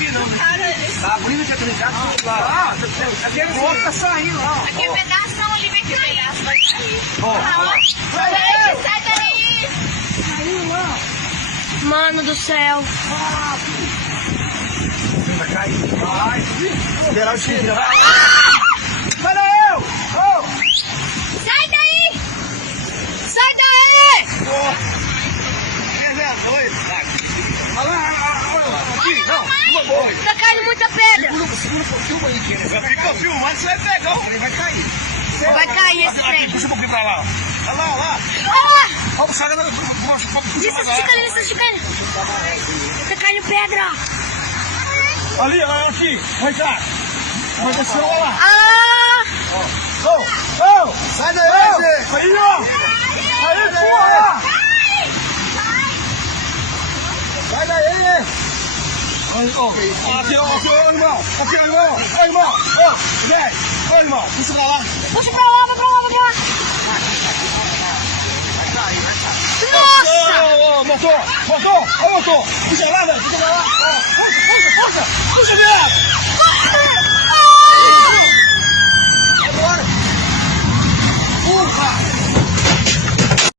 aqui não, né? Tá, por isso que eu tô ligado. Ah, aqui é o outro tá saindo, ó. Aqui é pedaço, não, ali vai cair. Pedaço vai cair. Ó. Sai daí! Saiu lá. Mano do céu. Vai cair. Vai. Esperar o tiro. Para eu! Oh! Sai daí! Sai daí! É doido, cara. Olha lá, aqui, não, uma boa. Tá caindo muita pedra. Segura um pouquinho aí, Kênia. Já fica filmando, você vai pegar. Ele vai cair. Vai cair esse trem. Puxa um pouquinho pra lá. Olha lá, olha lá. Ah! Vamos puxar agora. Isso, esticando. Tá caindo pedra. Ali, olha aqui. Vai cá. Vai descer, olha lá. Ah! Sai daí, gente. Aí, ó. Aí, porra. Sai daí. Aí, ó. Aqui, ó, irmão. Aqui, irmão. Ó, irmão. Ó, vem. Ó, irmão. Puxa pra lá. Puxa pra lá, vai pra lá, vai pra lá. Nossa! Ô, motor. Ó, motor. Puxa lá, velho. Puxa pra lá. Ó, puxa, viado.